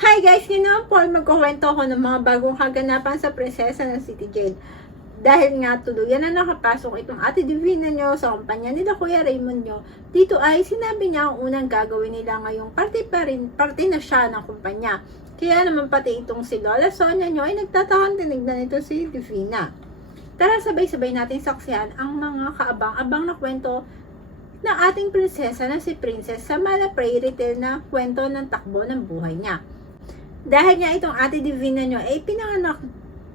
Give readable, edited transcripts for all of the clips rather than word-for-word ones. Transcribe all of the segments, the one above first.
Hi guys! Ngayon po ay magkukwento ako ng mga bagong kaganapan sa prinsesa ng City Jade. Dahil nga tuluyan na nakapasok itong Ate Divina nyo sa kumpanya nila Kuya Raymond nyo, dito ay sinabi niya ang unang gagawin nila ngayong parte na siya ng kumpanya. Kaya naman pati itong si Lola Sonia nyo ay nagtatakang tinignan ito si Divina. Tara sabay-sabay natin saksihan ang mga kaabang-abang na kwento ng ating prinsesa na si Princess sa Mala Fairy Tale na kwento ng takbo ng buhay niya. Dahil nga itong Ate Divina nyo ay pinanganak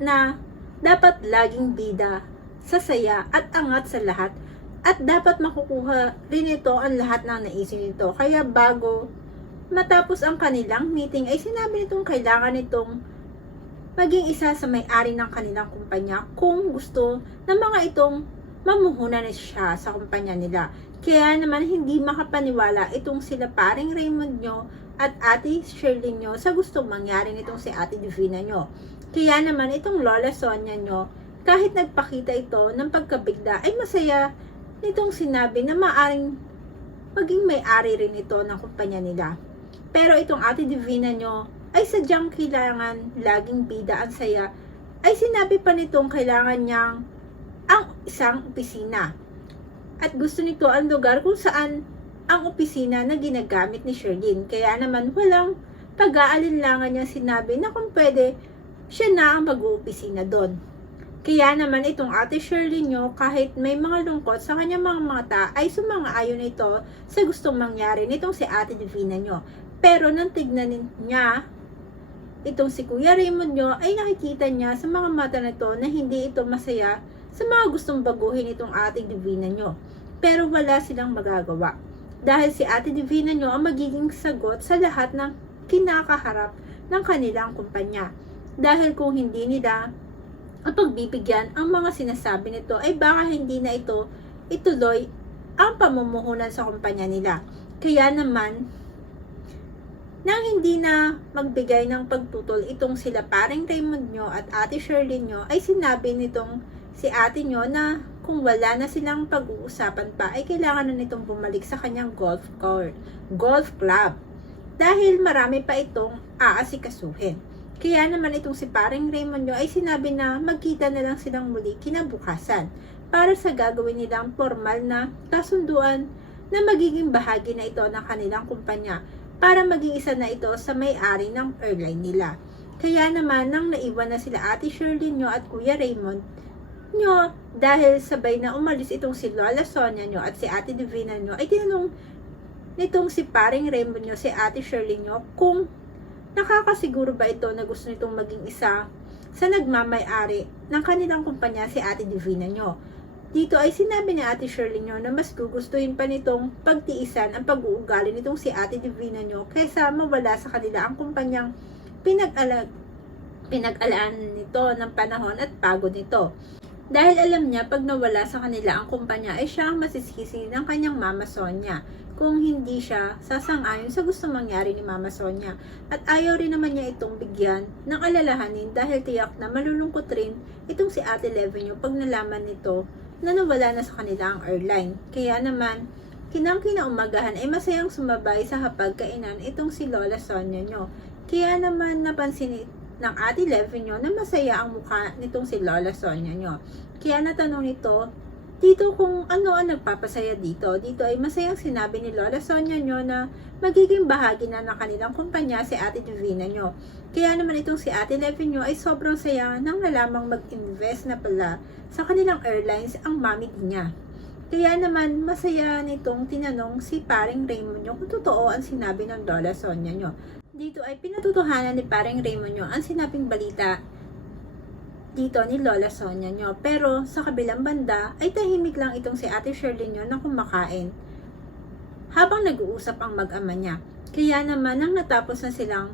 na dapat laging bida, sasaya at angat sa lahat at dapat makukuha rin ito ang lahat ng naisip nito. Kaya bago matapos ang kanilang meeting ay sinabi nitong kailangan nitong maging isa sa may-ari ng kanilang kumpanya kung gusto ng mga itong mamuhunan na siya sa kumpanya nila. Kaya naman hindi makapaniwala itong sila paring Raymond nyo at Ate Shirley nyo sa gustong mangyari nitong si Ate Divina nyo. Kaya naman itong Lola Sonia nyo, kahit nagpakita ito ng pagkabigla ay masaya nitong sinabi na maaring maging may-ari rin ito ng kumpanya nila. Pero itong Ate Divina nyo ay sadyang kailangan laging bida ang saya, ay sinabi pa nitong kailangan niyang ang isang opisina. At gusto nito ang lugar kung saan ang opisina na ginagamit ni Sherlyn. Kaya naman walang pag-aalinlangan niya sinabi na kung pwede siya na ang mag-uopisina doon. Kaya naman itong Ate Sherlyn nyo, kahit may mga lungkot sa kanyang mga mata, ay sumang-ayon ito sa gustong mangyari nitong si Ate Divina nyo. Pero nang tignan niya itong si Kuya Raymond nyo, ay nakikita niya sa mga mata nito na hindi ito masaya sa mga gustong baguhin itong Ate Divina nyo. Pero wala silang magagawa. Dahil si Ate Divina nyo ang magiging sagot sa lahat ng kinakaharap ng kanilang kumpanya. Dahil kung hindi nila ang pagbibigyan ang mga sinasabi nito, ay baka hindi na ito ituloy ang pamumuhunan sa kumpanya nila. Kaya naman, nang hindi na magbigay ng pagtutol itong sila paring Raymond nyo at Ate Shirley nyo, ay sinabi nitong si ate nyo na kung wala na silang pag-uusapan pa, ay kailangan na nitong bumalik sa kanyang golf club. Dahil marami pa itong aasikasuhin. Kaya naman itong si paring Raymond nyo ay sinabi na magkita na lang silang muli kinabukasan para sa gagawin nilang formal na kasunduan na magiging bahagi na ito ng kanilang kumpanya para maging isa na ito sa may-ari ng airline nila. Kaya naman nang naiwan na sila Ate Shirley nyo at Kuya Raymond nyo, dahil sabay na umalis itong si Lola Sonia nyo at si Ate Divina nyo, ay tinanong nitong si paring Raymond nyo si Ate Shirley nyo kung nakakasiguro ba ito na gusto nitong maging isa sa nagmamay-ari ng kanilang kumpanya si Ate Divina nyo. Dito ay sinabi ni Ate Shirley nyo na mas gugustuhin pa nitong pagtiisan ang pag-uugali nitong si Ate Divina nyo kaysa mawala sa kanila ang kumpanyang pinag-alaan nito ng panahon at pagod nito. Dahil alam niya pag nawala sa kanila ang kumpanya ay siya ang masisisi ng kanyang Mama Sonia kung hindi siya sasang-ayon sa gusto mangyari ni Mama Sonia. At ayaw rin naman niya itong bigyan ng alalahanin dahil tiyak na malulungkot rin itong si Ate Levy nyo pag nalaman nito na nawala na sa kanila ang airline. Kaya naman, kinaumagahan ay masayang sumabay sa hapagkainan itong si Lola Sonia nyo. Kaya naman napansin ng Ate Levy nyo na masaya ang mukha nitong si Lola Sonia nyo. Kaya natanong nito dito kung ano ang nagpapasaya dito. Dito ay masayang sinabi ni Lola Sonia nyo na magiging bahagi na ng kanilang kumpanya si Ate Divina nyo. Kaya naman itong si Ate Levy nyo ay sobrang saya nang nalamang mag-invest na pala sa kanilang airlines ang mami niya. Kaya naman masaya nitong tinanong si paring Raymond nyo kung totoo ang sinabi ng Lola Sonia nyo. Dito ay pinatutuhanan ni paring Raymond nyo ang sinabing balita dito ni Lola Sonia nyo. Pero sa kabilang banda ay tahimik lang itong si Ate Shirley nyo na kumakain habang nag-uusap ang mag-ama niya. Kaya naman nang natapos na silang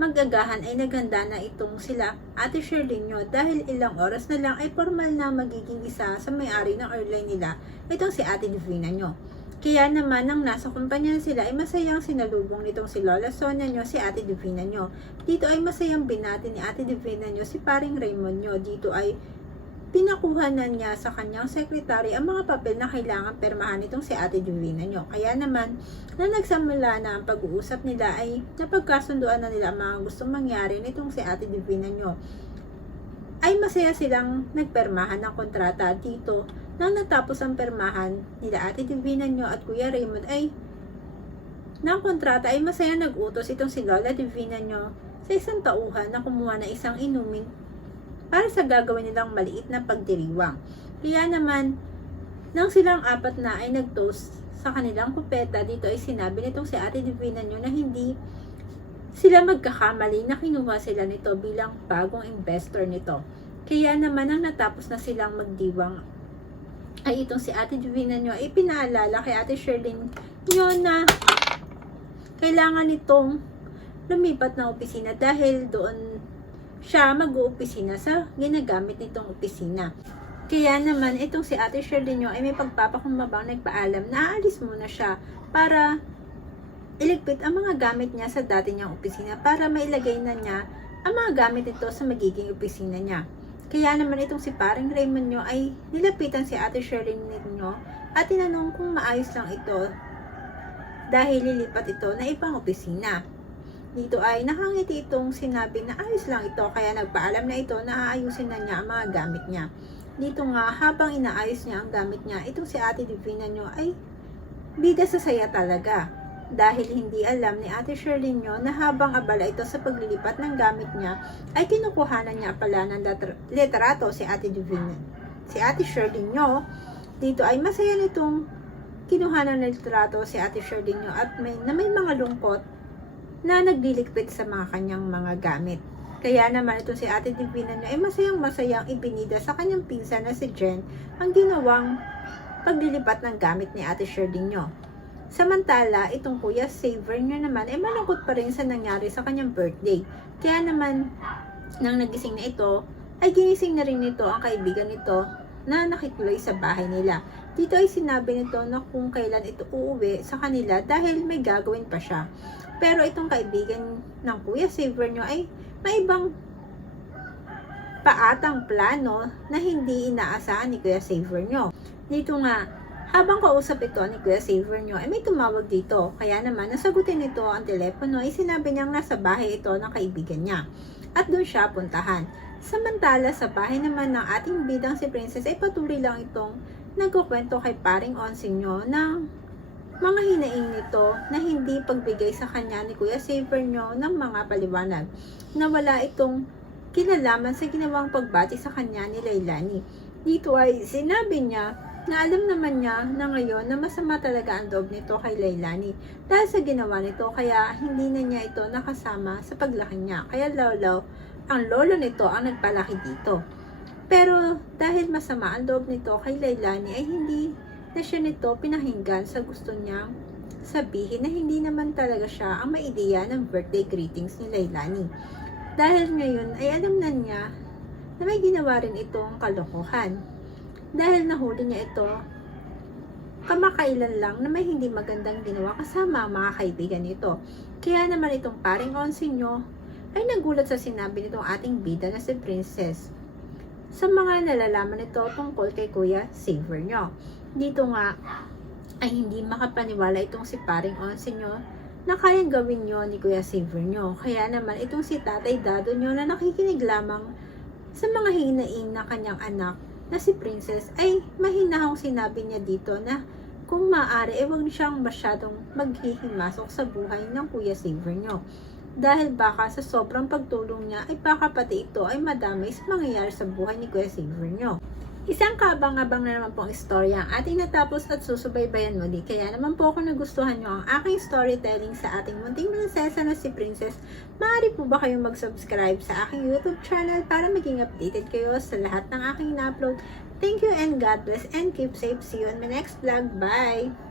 mag-agahan ay naghanda na itong sila Ate Shirley nyo dahil ilang oras na lang ay formal na magiging isa sa may-ari ng airline nila itong si Ate Divina nyo. Kaya naman nang nasa kumpanya sila ay masayang sinalubong nitong si Lola Sonia nyo si Ate Divina nyo. Dito ay masayang binati ni Ate Divina nyo si paring Raymond nyo. Dito ay pinakuha na niya sa kanyang sekretary ang mga papel na kailangan permahan itong si Ate Divina nyo. Kaya naman, na nagsamula na ang pag-uusap nila ay napagkasunduan na nila ang mga gustong mangyari nitong si Ate Divina nyo. Ay masaya silang nagpermahan ng kontrata dito. Nang natapos ang permahan nila Ate Divina nyo at Kuya Raymond ay ng kontrata ay masaya nag-utos itong si Lola Divina nyo sa isang tauhan na kumuha ng isang inumin para sa gagawin nilang maliit na pagdiriwang. Kaya naman, nang silang apat na ay nag-toast sa kanilang kupeta, dito ay sinabi nitong si Ate Divina nyo na hindi sila magkakamali na kinuha sila nito bilang bagong investor nito. Kaya naman, nang natapos na silang magdiwang, ay itong si Ate Divina nyo ay pinaalala kay Ate Sherlyn nyo na kailangan nitong lumipat ng opisina dahil doon siya mag-uopisina sa ginagamit nitong opisina. Kaya naman, itong si Ate Shirley nyo ay may pagpapakumbabang nagpaalam na aalis muna siya para iligpit ang mga gamit niya sa dati niyang opisina para mailagay na niya ang mga gamit nito sa magiging opisina niya. Kaya naman itong si paring Raymond nyo ay nilapitan si Ate Shirley nyo at tinanong kung maayos lang ito dahil lilipat ito na ibang opisina. Dito ay nakangiti itong sinabi na ayos lang ito, kaya nagpaalam na ito na aayusin na niya ang mga gamit niya. Dito nga, habang inaayos niya ang gamit niya, itong si Ate Divina nyo ay bida sa saya talaga. Dahil hindi alam ni Ate Shirley nyo na habang abala ito sa paglilipat ng gamit niya, ay kinukuhanan niya pala ng litrato si Ate Divina. Si Ate Shirley nyo, dito ay masaya nitong kinuhanan ng litrato si Ate Shirley nyo at may mga lungkot na nagliligpit sa mga kanyang mga gamit. Kaya naman ito si Ate Divina nyo ay masayang ibinida sa kanyang pinsan na si Jen ang ginawang paglilipat ng gamit ni Ate Shirley nyo. Samantala, itong Kuya Saver nyo naman ay malungkot pa rin sa nangyari sa kanyang birthday. Kaya naman, nang nagising na ito, ay ginising na rin nito ang kaibigan nito na nakituloy sa bahay nila. Dito ay sinabi nito na kung kailan ito uuwi sa kanila dahil may gagawin pa siya. Pero itong kaibigan ng Kuya Saver nyo ay may ibang paatang plano na hindi inaasahan ni Kuya Saver nyo. Dito nga, habang kausap ito ni Kuya Saver nyo ay may tumawag dito. Kaya naman, nasagutin nito ang telepono ay sinabi niyang nasa bahay ito ng kaibigan niya. At doon siya puntahan. Samantala, sa bahay naman ng ating bidang si Princess ay patuloy lang itong nagkukwento kay paring Onsinyo ng mga hinaing nito na hindi pagbigay sa kanya ni Kuya Saver nyo ng mga paliwanag na wala itong kinalaman sa ginawang pagbati sa kanya ni Lailani. Dito ay sinabi niya na alam naman niya na ngayon na masama talaga ang loob nito kay Lailani dahil sa ginawa nito, kaya hindi na niya ito nakasama sa paglaki niya. Kaya ang lolo nito ang nagpalaki dito. Pero dahil masama ang loob nito kay Lailani ay hindi na siya nito pinahinggan sa gusto niyang sabihin na hindi naman talaga siya ang may ideya ng birthday greetings ni Lailani. Dahil ngayon ay alam na niya na may ginawa rin itong kalokohan. Dahil nahuli niya ito kamakailan lang na may hindi magandang ginawa kasama ang mga kaibigan nito. Kaya naman itong paring Onsinyo ay nagulat sa sinabi nitong ating bida na si Princess sa mga nalalaman nito tungkol kay Kuya Saver nyo. Dito nga ay hindi makapaniwala itong si paring Onsinyo na kayang gawin nyo ni Kuya Saver nyo. Kaya naman itong si Tatay Dado nyo na nakikinig lamang sa mga hinaing na kanyang anak na si Princess ay mahinahong sinabi niya dito na kung maaari ay huwag siyang masyadong maghihimasok sa buhay ng Kuya Saver nyo. Dahil baka sa sobrang pagtulong niya ay baka pati ito ay madamay sa mangyayari sa buhay ni Kuya Saver nyo. Isang kaabang-abang na naman pong istorya ang ating natapos at susubaybayan muli. Kaya naman po kung nagustuhan nyo ang aking storytelling sa ating munting prinsesa na si Princess, maaari po ba kayong mag-subscribe sa aking YouTube channel para maging updated kayo sa lahat ng aking na-upload. Thank you and God bless and keep safe. See you on my next vlog. Bye!